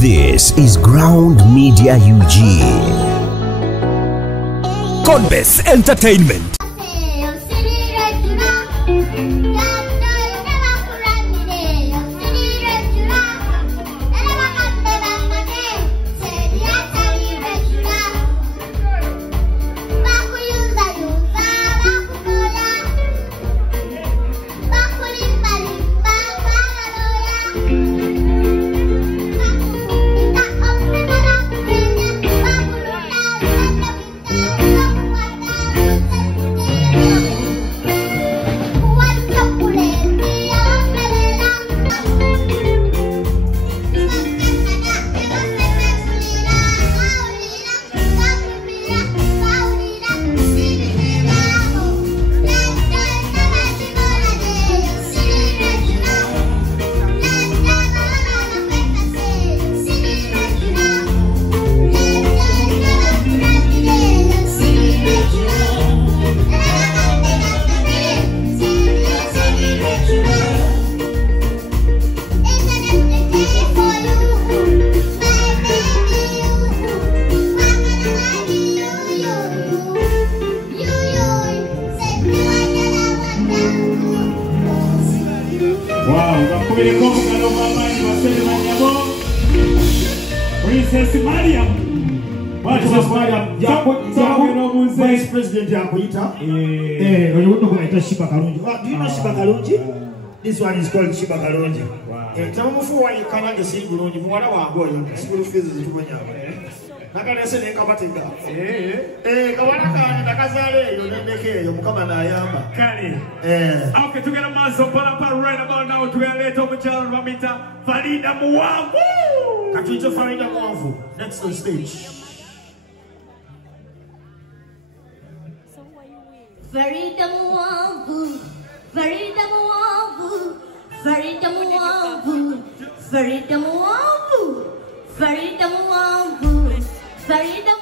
This is Ground Media UG. Conbest Entertainment. Princess Mariam. Princess Mariam. Vice President Yakuita. You know Shiba Kalonji. Do you know Shiba Kalonji? This one is called Shiba Kalonji. Tell me for you can't just see Kalonji. What I want to go, school fees is too many. Nakana sene kabatinga. Kawana nakazale yonendeke yomukama na yamba. Kali. Okay, to get a man so right about now to get later on channel Ramita Farida Muamvu. Katuita Farida Muamvu. Next on stage. Farida Muamvu. Farida Muamvu. Farida Muamvu. Farida Muamvu. Farida Muamvu. Farida